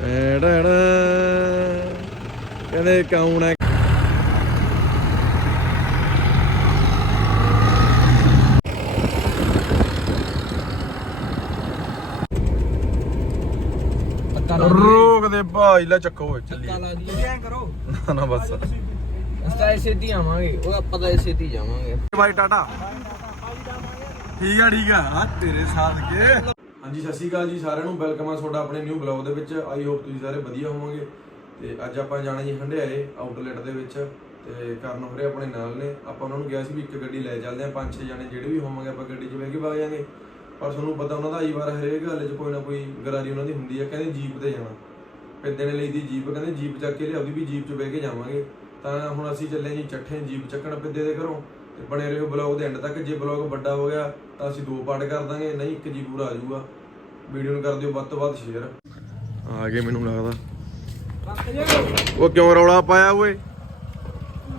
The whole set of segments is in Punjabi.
ਐੜੜ ਕਹਿੰਦੇ ਕੌਣ ਹੈ ਧੱਕਾ ਰੋਕ ਦੇ ਭਾਈ ਲੈ ਚੱਕੋ ਓਏ ਚੱਲੀਏ ਧੱਕਾ ਲਾ ਦੀ ਐ ਕਰੋ ਨਾ ਨਾ ਬਸ ਅਸਤਾ ਐਸੇ ਦੀ ਆਵਾਂਗੇ ਉਹ ਆਪਾਂ ਤਾਂ ਐਸੇ ਦੀ ਜਾਵਾਂਗੇ ਬਾਈ ਟਾਟਾ ਠੀਕ ਆ ਠੀਕ ਆ ਹਾਂ ਤੇਰੇ ਸਾਥ ਕੇ ਹਾਂਜੀ, ਸਤਿ ਸ਼੍ਰੀ ਅਕਾਲ ਜੀ ਸਾਰਿਆਂ ਨੂੰ। ਵੈਲਕਮ ਆ ਤੁਹਾਡਾ ਆਪਣੇ ਨਿਊ ਬਲੌਗ ਦੇ ਵਿੱਚ। ਆਈ ਹੋਪ ਤੁਸੀਂ ਸਾਰੇ ਵਧੀਆ ਹੋਵੋਗੇ। ਤੇ ਅੱਜ ਆਪਾਂ ਜਾਣਾ ਜੀ ਹੰਡਿਆਏ ਆਊਟਲੈਟ ਦੇ ਵਿੱਚ। ਤੇ ਕਰਨ ਹੋਰੇ ਆਪਣੇ ਨਾਲ ਨੇ। ਆਪਾਂ ਉਹਨਾਂ ਨੂੰ ਕਿਹਾ ਸੀ ਵੀ ਇੱਕ ਗੱਡੀ ਲੈ ਚੱਲਦੇ ਆ ਪੰਜ ਛੇ ਜਾਣੇ ਜਿਹੜੇ ਵੀ ਹੋਵਾਂਗੇ ਆਪਾਂ ਗੱਡੀ 'ਚ ਬਹਿ ਕੇ ਵਗ ਜਾਾਂਗੇ। ਪਰ ਤੁਹਾਨੂੰ ਪਤਾ ਉਹਨਾਂ ਦਾ ਆਈ ਵਾਰ ਹਰੇਕ ਗੱਲ 'ਚ ਕੋਈ ਨਾ ਕੋਈ ਗਰਾਰੀ ਉਹਨਾਂ ਦੀ ਹੁੰਦੀ ਆ। ਕਹਿੰਦੇ ਜੀਪ ਤੇ ਜਾਣਾ। ਪਿੰਦੇ ਨੇ ਲਈ ਦੀ ਜੀਪ ਕਹਿੰਦੇ ਜੀਪ ਚੱਕ ਕੇ ਲਿਆਉਦੀ ਵੀ ਜੀਪ 'ਚ ਬਹਿ ਕੇ ਜਾਵਾਂਗੇ। ਤਾਂ ਹੁਣ ਅਸੀਂ ਚੱਲੇ ਜੀ ਚੱਠੇ ਜੀਪ ਚੱਕਣ ਪਿੰਦੇ ਦੇ ਘਰੋਂ। ਤੇ ਬਣੇ ਰਹੋ ਬਲੌਗ ਦੇ ਐਂਡ ਤੱਕ। ਜੇ ਬਲੌਗ ਵੱਡਾ ਹੋ ਗਿਆ ਤਾਂ ਅਸੀਂ ਦੋ ਪਾਰਟ ਕਰ ਦਾਂਗੇ। ਨਹੀਂ, ਇੱਕ ਜੀ ਪੂਰਾ ਆ ਜਾਊਗਾ। ਵੀਡੀਓ ਨੂੰ ਕਰ ਦਿਓ ਵੱਧ ਤੋਂ ਵੱਧ ਸ਼ੇਅਰ ਆ ਗਏ ਮੈਨੂੰ ਲੱਗਦਾ। ਉਹ ਕਿਉਂ ਰੌਲਾ ਪਾਇਆ ਓਏ?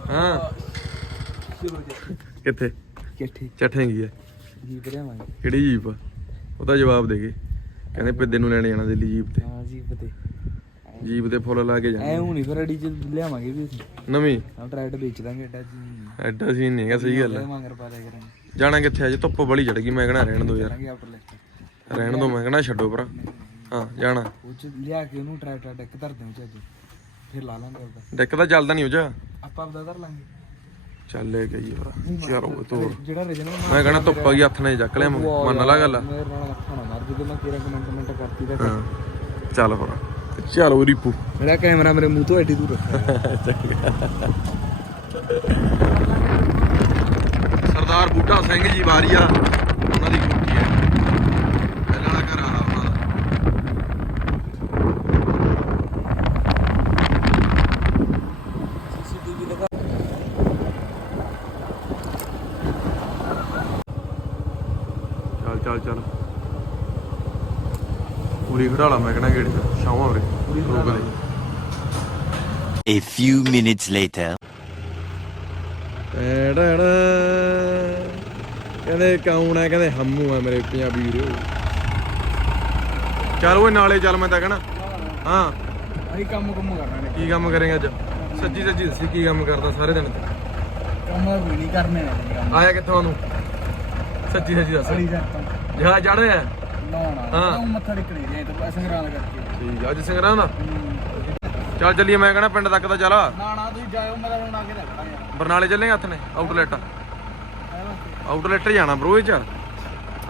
ਹਾਂ। ਕਿੱਥੇ? ਕਿੱਥੇ ਚੱਠੇ ਗਈ ਹੈ ਜੀ ਬਰਿਆਵਾਂਗੇ ਕਿਹੜੀ ਜੀਪ ਉਹਦਾ ਜਵਾਬ ਦੇ ਗਏ। ਕਹਿੰਦੇ ਪਿੱਦੇ ਨੂੰ ਲੈਣ ਜਾਣਾ ਦਿੱਲੀ ਜੀਪ ਤੇ। ਹਾਂ ਜੀ ਪਤੇ ਜੀਪ ਤੇ ਫੁੱਲ ਲਾ ਕੇ ਐ ਜਾਣਾ ਹੁਣੀ ਫਿਰ ਅੜੀ ਚ ਲਿਆਵਾਂਗੇ ਵੀ ਅਸੀਂ। ਨਵੀਂ? ਹਾਂ ਟਰੈਕਟ ਵੇਚ ਦਾਂਗੇ ਐਡਾ ਜੀ। ਐਡਾ ਸੀਨ ਨਹੀਂ ਹੈਗਾ ਸਹੀ ਗੱਲ ਹੈ ਮੰਗਰ ਪਾ ਲਿਆ ਕਰਾਂਗੇ ਜਾਣਾ ਕਿੱਥੇ ਅੱਜ ਧੁੱਪ ਬੜੀ ਚੜ ਗਈ ਮੈਂ ਕਹਣਾ ਰਹਿਣ ਦੋ ਯਾਰ। ਰਹਿਣ ਦੋ ਮੈਂ ਕਹਣਾ ਛੱਡੋ ਭਰਾ। ਹਾਂ ਜਾਣਾ। ਉਹ ਚ ਲਿਆ ਕੇ ਉਹਨੂੰ ਟਰੈਕਟਰ ਡੈਕ ਧਰ ਦਿਆਂ ਚ ਅੱਜ ਫਿਰ ਲਾ ਲਾਂਗੇ ਉਹਦਾ ਡੈਕ ਤਾਂ ਚੱਲਦਾ ਨਹੀਂ ਹੋ ਜਾ ਆਪਾਂ ਆਪਦਾ ਧਰ ਲਾਂਗੇ। ਚੱਲ ਲੈ ਗਈ ਭਰਾ। ਯਾਰ ਉਹ ਤੋੜ ਜਿਹੜਾ ਰੀਜਨਲ ਮੈਂ ਕਹਣਾ ਧੁੱਪ ਆ ਗਈ ਹੱਥ ਨੇ ਚੱਕ ਲਿਆ ਮੰਨ ਲਾ ਗੱਲ। ਮੇਰੇ ਨਾਲ ਮੱਥਾ ਨਾ ਮਾਰ ਜਦੋਂ ਮੈਂ ਤੇਰਾ ਕਮੈਂਟ ਕਮੈਂਟ ਕਰਤੀ ਹਾਂ। ਚੱਲ ਭਰਾ। ਚੱਲ ਉਹ ਰੀਪੂ। ਮੇਰਾ ਕੈਮਰਾ ਮੇਰੇ ਮੂੰਹ ਤੋਂ ਐਡੀ ਦੂਰ ਸਰਦਾਰ ਬੂਟਾ ਸਿੰਘ ਜੀ ਵਾਰੀ ਆ ਉਹਨਾਂ ਦੀ ਕੋਠੀ ਹੈ ਪਹਿਲਾਂ ਵਾਲਾ ਘਰ ਆ ਉਹਨਾਂ ਦਾ ਸੀਸੀਟੀਵੀ ਦਾ ਚੱਲ ਚੱਲ। ਪੂਰੀ ਖੜਾਲਾ ਮੈਂ ਕਹਣਾ ਗੇੜੀ ਤੇ ਸ਼ਾਮਾਂ ਉਰੇ ਪੂਰੀ ਰੋਕ ਦੇ A few minutes later. ਕਹਿੰਦੇ ਕੌਣ ਹੈ? ਕਹਿੰਦੇ ਹੰਮੂ ਹੈ ਮੇਰੇ ਪੰਜਾਬੀ ਵੀਰੋ। ਚੱਲ ਓਏ ਨਾਲੇ ਚੱਲ ਮੈਂ ਤਾਂ ਕਹਣਾ। ਹਾਂ। ਅਸੀਂ ਕੰਮ ਕੰਮ ਕਰਨਾ ਨੇ। ਕੀ ਕੰਮ ਕਰੇਗਾ ਅੱਜ? ਸੱਚੀ ਸੱਚੀ ਦੱਸੀ ਕੀ ਕੰਮ ਕਰਦਾ ਸਾਰੇ ਦਿਨ ਚ ਕੰਮ ਵੀ ਨਹੀਂ ਕਰਨੇ ਨੇ ਕੰਮ। ਆਇਆ ਕਿੱਥੋਂ ਨੂੰ ਸੱਚੀ ਸੱਚੀ ਦੱਸ। ਜਾਂਦਾ ਜਹਾ ਚੜਿਆ ਲਾਉਣਾ ਹਾਂ। ਉਹ ਮੱਥਾ ਟੇਕਣੇ ਜੇ ਤੇ ਸੰਗਰਾਂਦ ਕਰਕੇ। ਠੀਕ ਆ, ਅੱਜ ਸਿੰਘਰਾਂ ਦਾ ਚੱਲ ਚੱਲੀਏ ਮੈਂ ਕਹਣਾ ਪਿੰਡ ਤੱਕ ਤਾਂ ਚੱਲ। ਨਾ ਨਾ ਤੁਸੀਂ ਜਾਇਓ ਮੇਰਾ ਆ ਕੇ ਰੱਖਣਾ ਯਾਰ। ਬਰਨਾਲੇ ਚੱਲੇਗਾ ਹੱਥ ਨੇ ਆਊਟਲੈਟ। ਆਊਟਲੈਟ ਜਾਣਾ ਬਰੋ ਇਹ ਚ।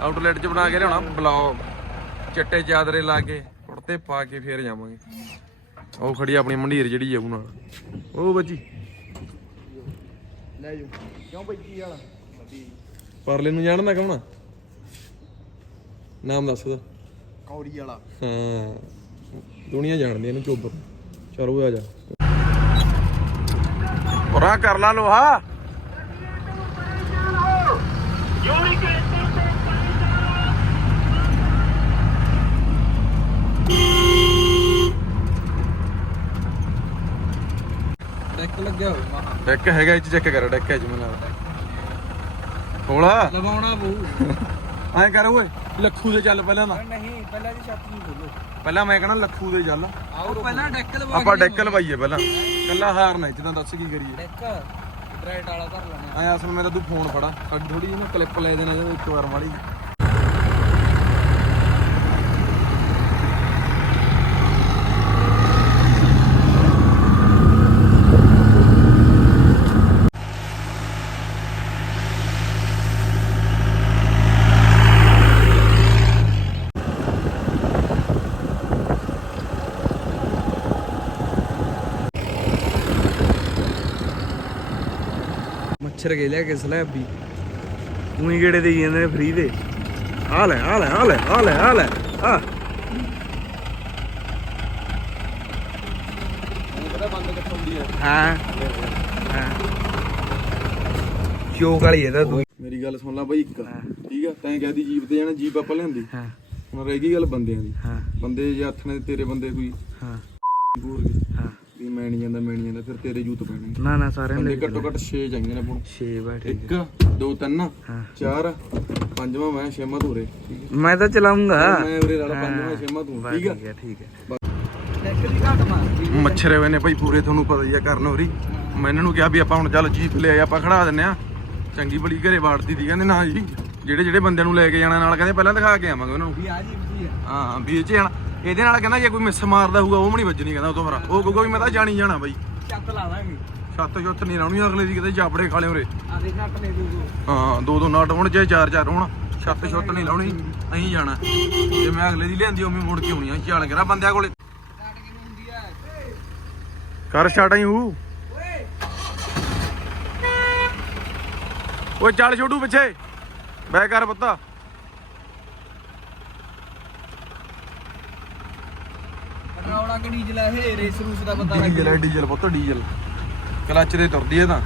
ਆਊਟਲੈਟ ਚ ਬਣਾ ਕੇ ਲਿਆਉਣਾ ਬਲੌਗ। ਚਿੱਟੇ ਚਾਦਰੇ ਲਾ ਕੇ ਕੁੜਤੇ ਪਾ ਕੇ ਫੇਰ ਜਾਵਾਂਗੇ। ਉਹ ਖੜੀ ਆਪਣੀ ਮੰਡੀਰ ਜਿਹੜੀ ਜਾਊ ਨਾਲ। ਉਹ ਬੱਜੀ। ਲੈ ਜਾਓ। ਕਿਉਂ ਬਈ ਕੀ ਵਾਲਾ? ਪਰਲੇ ਨੂੰ ਜਾਣਦਾ ਆ? ਨਾਮ ਦੱਸ ਉਹਦਾ। ਕੌੜੀ ਵਾਲਾ। ਹਾਂ। ਦੁਨੀਆ ਜਾਣਦੀ ਇਹਨੂੰ ਚੋਬਰ। ਚਲੋ ਆ ਜਾ। ਪਰਾ ਕਰ ਲਾ ਲੋਹਾ। ਡੈਕ ਲੱਗਿਆ ਹੋਵੇ ਮਾ ਡੈਕ ਹੈਗਾ ਇਹ ਚੈੱਕ ਕਰ ਡੈਕ ਹੈ ਜਿਵੇਂ ਨਾਲ ਹੋਲਾ ਲਵਾਉਣਾ ਬੂ ਐਂ ਕਰ ਓਏ। ਲੱਖੂ ਦੇ ਚੱਲ ਪਹਿਲਾਂ ਤਾਂ ਨਹੀਂ ਪਹਿਲਾਂ ਦੀ ਛੱਤ ਨਹੀਂ ਖੋਲੋ। ਪਹਿਲਾਂ ਮੈਂ ਕਹਣਾ ਲੱਖੂ ਦੇ ਚੱਲ। ਆਓ ਪਹਿਲਾਂ ਡੈਕ ਲਵਾ ਆਪਾਂ ਡੈਕ ਲਵਾਈਏ ਪਹਿਲਾਂ। ਕੱਲਾ ਹਾਰਨਾ ਇਹ ਚ ਤਾਂ ਦੱਸ ਕੀ ਕਰੀਏ। ਡੈਕ ਡਰਾਈਟ ਵਾਲਾ ਧਰ ਲੈਣਾ। ਐ ਅਸਲ ਮੈਂ ਤਾਂ ਤੂੰ ਫੋਨ ਫੜਾ। ਸਾਡੀ ਥੋੜੀ ਜਿਹੀ ਨਾ ਕਲਿੱਪ ਲੈ ਦੇਣਾ ਜਦੋਂ ਇੱਕ ਵਾਰ ਮਾੜੀ ਮੱਛਰ ਕੇ ਲਿਆ ਕੇ ਸਲੈਬੀ ਉਹੀ ਗੇੜੇ ਦੇ ਜਾਂਦੇ ਨੇ ਫ੍ਰੀ ਦੇ। ਆ ਲੈ ਆ ਲੈ ਆ ਲੈ ਆ ਲੈ ਆ ਲੈ ਆ ਹਾਂ ਹਾਂ। ਚੋਕ ਵਾਲੀ ਇਹਦਾ ਤੂੰ ਮੇਰੀ ਗੱਲ ਸੁਣ ਲੈ ਬਾਈ ਇੱਕ। ਠੀਕ ਆ ਤੈਂ ਕਹਦੀ ਜੀਪ ਤੇ ਜਾਣਾ ਜੀਪ ਆਪਾਂ ਲਿਆਂਦੀ। ਹਾਂ। ਹੁਣ ਰਹਿ ਗਈ ਗੱਲ ਬੰਦਿਆਂ ਦੀ। ਹਾਂ। ਬੰਦੇ ਜੇ ਹੱਥ ਨੇ ਤੇਰੇ ਬੰਦੇ ਕੋਈ। ਹਾਂ। ਬੂਰ ਗਏ ਹਾਂ। ਵੀ ਮੈਂ ਨਹੀਂ ਜਾਂਦਾ ਮੈਂ ਨਹੀਂ ਜਾਂਦਾ ਫਿਰ ਤੇਰੇ ਜੂਤ ਪੈਣਗੇ ਨਾ ਨਾ ਸਾਰਿਆਂ ਬੰਦੇ ਨੇ ਘੱਟੋ ਘੱਟ 6 ਚਾਹੀਦੇ ਨੇ ਆਪਾਂ। ਨੂੰ 6 ਬੈਠੇ 1 2 3 ਹਾਂ। 4 ਪੰਜਵਾਂ ਮੈਂ ਛੇਵਾਂ ਤੂੰ ਉਰੇ ਠੀਕ ਮੈਂ ਤਾਂ ਚਲਾਉਂਗਾ। ਹੈ ਮੈਂ ਉਰੇ ਨਾਲ ਪੰਜਵਾਂ ਛੇਵਾਂ ਤੂੰ ਠੀਕ ਆ ਠੀਕ ਹੈ ਠੀਕ ਹੈ। ਮੱਛਰੇ ਹੋਏ ਨੇ ਭਾਈ ਪੂਰੇ ਤੁਹਾਨੂੰ ਪਤਾ ਹੀ ਆ ਕਰਨ ਹੋਰੀ। ਮੈਂ ਇਹਨਾਂ ਨੂੰ ਕਿਹਾ ਵੀ ਆਪਾਂ ਹੁਣ ਚੱਲ ਜੀਪ ਲੈ ਆ ਆਪਾਂ ਖੜਾ ਦਿੰਨੇ ਆ ਚੰਗੀ ਬੜੀ ਘਰੇ ਵਾੜਦੀ ਦੀ ਕਹਿੰਦੇ ਨਾ ਜੀ ਜਿਹੜੇ ਜਿਹੜੇ ਬੰਦਿਆਂ ਨੂੰ ਲੈ ਕੇ ਜਾਣਾ ਨਾਲ ਕਹਿੰਦੇ ਪਹਿਲਾਂ ਦਿਖਾ ਕੇ ਆਵਾਂਗੇ ਉਹਨਾਂ ਨੂੰ। ਵੀ ਆ ਜੀ ਵੀ ਆ। ਹਾਂ ਵੀ ਇਹ ਚ ਜਾਣਾ। ਇਹਦੇ ਨਾਲ ਕਹਿੰਦਾ ਜੇ ਕੋਈ ਮਿਸ ਮਾਰਦਾ ਹੋਊਗਾ ਉਹ ਵੀ ਨਹੀਂ ਵੱਜਣੀ ਕਹਿੰਦਾ ਉਹ ਤੋਂ ਫਿਰ। ਉਹ ਕਹੂਗਾ ਵੀ ਮੈਂ ਤਾਂ ਜਾਣੀ ਜਾਣਾ ਬਾਈ। ਚੱਤ ਲਾ ਦਾਂਗੇ। ਛੱਤ ਛੁੱਤ ਨਹੀਂ ਲਾਉਣੀ ਅਗਲੇ ਦੀ ਕਿਤੇ ਚਾਪੜੇ ਖਾਲੇ ਉਰੇ। ਆ ਦੇ ਘੱਟ ਲੈ ਦੂਗੋ ਹਾਂ ਦੋ ਦੋ ਨਾਟ ਹੋਣ ਚਾਹੇ ਚਾਰ ਚਾਰ ਹੋਣ ਛੱਤ ਛੁੱਤ ਨਹੀਂ ਲਾਉਣੀ ਅਹੀਂ ਜਾਣਾ। ਜੇ ਮੈਂ ਅਗਲੇ ਦੀ ਲਿਆਂਦੀ ਉਵੇਂ ਮੁੜ ਕੇ ਆਉਣੀ ਆ। ਚੱਲ ਕਰਾ ਬੰਦਿਆਂ ਕੋਲੇ। ਕਰ ਸਟਾਰਟ ਆਈ ਹੂ। ਓਏ। ਚੱਲ ਛੋਟੂ ਪਿੱਛੇ। ਬੈ ਕਰ ਪੁੱਤਾ। ਪੈਟਰੋਲ ਆ ਕਿ ਡੀਜ਼ਲ ਆ ਇਹ ਰੇਸ ਰੂਸ ਦਾ ਪਤਾ ਡੀਜ਼ਲ ਹੈ ਡੀਜ਼ਲ ਪੁੱਤ ਡੀਜ਼ਲ। ਕਲੱਚ ਦੇ ਤੁਰਦੀ ਹੈ ਤਾਂ।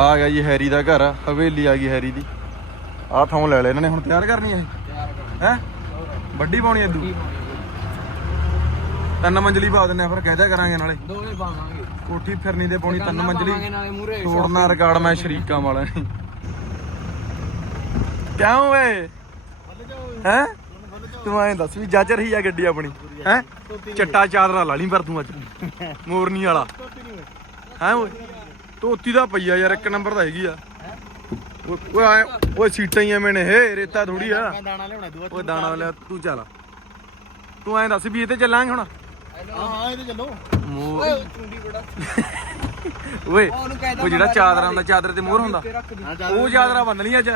ਆ ਗਿਆ ਜੀ ਹੈਰੀ ਦਾ ਘਰ ਹਵੇਲੀ ਆ ਗਈ ਹੈਰੀ ਦੀ। ਆਹ ਥਾਂ ਲੈ ਲੈ ਇਹਨਾਂ ਨੇ ਹੁਣ ਤਿਆਰ ਕਰਨੀ ਹੈ ਹੈ? ਵੱਡੀ ਪਾਉਣੀ ਐ ਦੂ ਤਿੰਨ ਮੰਜ਼ਲੀ ਪਾ ਦਿੰਨੇ ਆ ਫਿਰ ਕਹਿ ਦਿਆ ਕਰਾਂਗੇ ਨਾਲੇ। ਦੋਵੇਂ ਪਾਵਾਂਗੇ। ਕੋਠੀ ਫਿਰਨੀ ਤੇ ਪਾਉਣੀ ਤਿੰਨ ਮੰਜ਼ਲੀ। ਤੋੜਨਾ ਰਿਕਾਰਡ ਮੈਂ ਸ਼ਰੀਕਾਂ ਵਾਲਾ ਕਿਉਂ ਹੈ? ਤੂੰ ਐਂ ਦੱਸ ਵੀ ਜੱਜ ਰਹੀ ਆ ਗੱਡੀ ਆਪਣੀ ਹੈ? ਚੱਟਾ ਚਾਦਰਾ ਲਾ ਲਈ ਪਰ ਤੂੰ ਅੱਜ। ਮੋਰਨੀ ਵਾਲਾ। ਹੈ ਓਏ? ਧੋਤੀ ਦਾ ਪਈਆ ਯਾਰ ਇੱਕ ਨੰਬਰ ਦਾ ਹੈਗੀ ਆ। ਓਏ ਓਏ ਐਂ- ਓਏ ਸੀਟਾਂ ਹੀ ਐਵੇਂ ਨੇ ਹੇ ਰੇਤਾ ਥੋੜੀ ਆ। ਦਾਣਾ ਲਿਆਉਣਾ ਦੂਆ ਓਏ ਦਾਣਾ ਲਿਆ ਤੂੰ ਚੱਲ। ਤੂੰ ਐਂ ਦੱਸ ਵੀ ਇਹ ਤੇ ਚੱਲਾਂਗੇ ਹੁਣ? ਹਾਂ ਹਾਂ ਚੱਲੋ ਮੋਰ ਓਏ ਚੁੰਡੀ ਬੜਾ ਓਏ ਉਹਨੂੰ ਕਹਿ ਉਹ ਜਿਹੜਾ ਚਾਦਰਾਂ ਦਾ ਚਾਦਰ ਤੇ ਮੋਹਰ ਹੁੰਦਾ ਉਹ ਚਾਦਰਾ ਬੰਨ ਲਈ ਅੱਜ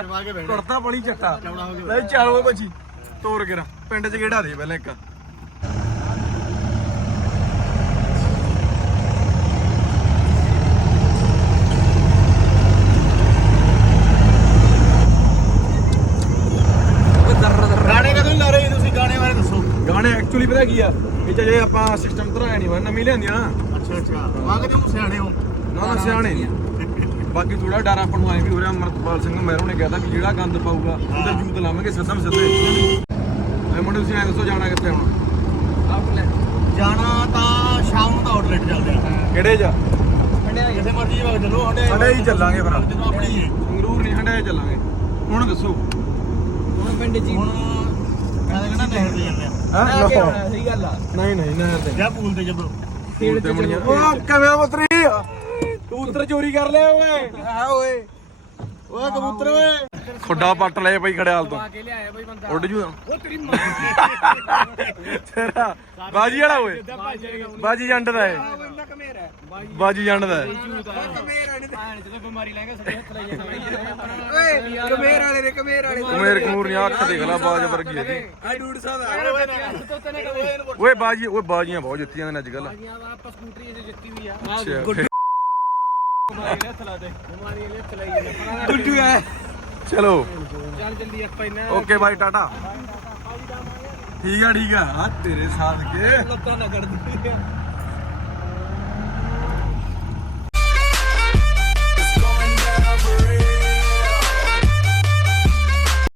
ਕੁੜਤਾ ਬਣੀ ਚੱਟਾ। ਲੈ ਚੱਲ ਓਏ ਬੱਚੀ ਤੋਰ ਕੇ ਪਿੰਡ 'ਚ ਕਿਹੜਾ ਦੇ ਪਹਿਲਾਂ ਇੱਕ? ਗਾਣੇ ਕਦੋਂ ਲਾ ਰਹੇ ਤੁਸੀਂ ਗਾਣੇ ਬਾਰੇ ਦੱਸੋ? ਗਾਣੇ ਐਕਚੁਅਲੀ ਪਤਾ ਕੀ ਆ? ਇਹ 'ਚ ਜੇ ਆਪਾਂ ਸਿਸਟਮ ਧਰਾਇਆ ਨਹੀਂ ਹੋਇਆ ਨਵੀਂ ਲਿਆਂਦੀ ਆ ਨਾ। ਅੱਛਾ ਸਿਆਣੇ ਹੋ। ਨਾ ਨਾ ਸਿਆਣੇ ਨਹੀਂ ਬਾਕੀ ਥੋੜਾ ਡਰ ਆਪਾਂ ਨੂੰ ਆਏ ਵੀ ਹੋ ਰਿਹਾ ਅਮਰਤਪਾਲ ਸਿੰਘ ਮਹਿਰੋਂ ਨੇ ਕਹਿਤਾ ਵੀ ਜਿਹੜਾ ਗੰਦ ਪਾਊਗਾ ਉਹਦੇ ਜੂਤ ਲਾਵਾਂਗੇ ਸਿੱਧਮ ਸਿੱਧੇ ਇਹ ਮੁੰਡੇ ਤੁਸੀਂ ਐਂ ਦੱਸੋ ਜਾਣਾ ਕਿੱਥੇ ਹੁਣ? ਜਾਣਾ ਤਾਂ ਸ਼ਾਮ ਨੂੰ ਤਾਂ ਆਊਟਲੈਟ ਚੱਲਦੇ ਆ। ਕਿਹੜੇ ਜਾ। ਕਿਸੇ ਮਰਜ਼ੀ ਵਗ ਚਲੋ ਹੰਡੇ ਹੰਡੇ ਹੀ ਚੱਲਾਂਗੇ ਫਿਰ। ਜਦੋਂ ਆਪਣੀ ਹੈ ਸੰਗਰੂਰ ਨਹੀਂ ਹੰਡੇ ਚੱਲਾਂਗੇ। ਹੁਣ ਦੱਸੋ। ਹੁਣ ਪਿੰਡ ਚ ਹੀ। ਹੁਣ ਮੈਂ ਕਹਿੰਦਾ ਨਹਿਰ ਤੇ ਜਾਂਦੇ ਆ। ਹਾਂ? ਸਹੀ ਗੱਲ ਆ। ਨਹੀਂ ਨਹੀਂ ਨਹਿਰ ਤੇ। ਜਾਂ ਪੂਲ ਤੇ ਚੱਲੋ। ਤੇਲ ਤੇ ਬਣੀਆਂ ਉਹ ਕਿਵੇਂ ਮਤਰੀ ਕਬੂਤਰ ਚੋਰੀ ਕਰ ਲਿਆ ਓਏ? ਆ ਓਏ। ਓਏ ਕਬੂਤਰ ਓਏ। ਖੁੱਡਾ ਪੱਟ ਲਏ ਪਈ ਖੜਿਆਲ ਤੋਂ। ਆ ਕੇ ਲਿਆਇਆ ਬਈ ਬੰਦਾ। ਉੱਡ ਜੂ। ਉਹ ਤੇਰੀ ਮਾਂ ਤੇਰਾ ਬਾਜੀ ਵਾਲਾ ਓਏ। ਬਾਜੀ ਜੰਡ ਦਾ ਏ। ਬੰਦਾ ਕਮੇਰਾ ਹੈ। ਬਾਈ ਬਾਜੀ ਜੰਡ ਦਾ ਏ। ਕਮੇਰਾ ਨਹੀਂ ਬਿਮਾਰੀ ਹੱਥ ਓਏ ਕਮੇਰ ਵਾਲੇ ਨੇ ਕਮੇਰ ਵਾਲੇ ਕਮੇਰ ਕਮੂਰ ਨੀ ਅੱਖ ਦੇਖ ਲੈ ਬਾਜ ਵਰਗੀ ਇਹਦੀ ਆ ਡੂਡ ਸਾਹਿਬ ਓਏ ਬਾਜੀ ਓਏ ਬਾਜੀਆਂ ਬਹੁਤ ਜਿੱਤੀਆਂ ਨੇ ਅੱਜ ਕੱਲ ਆਪਾਂ ਸਕੂਟਰੀ ਤੇ ਜਿੱਤੀ ਹੋਈ ਆ। ਬਿਮਾਰੀ ਲੈ ਹੱਥ ਲਾ ਦੇ। ਬਿਮਾਰੀ ਲੈ ਹੱਥ ਲਾਈ ਜਾਂਦਾ ਗੁੱਡੂ ਹੈ ਚਲੋ। ਚੱਲ ਜਲਦੀ ਆਪਾਂ ਇਹਨਾਂ ਓਕੇ ਬਾਈ ਟਾਟਾ ਠੀਕ ਆ ਠੀਕ ਆ। ਹਾਂ ਤੇਰੇ ਸਾਥ ਕੇ। ਲੱਤਾਂ ਨਾ ਕਰ ਦਿੱਤੀ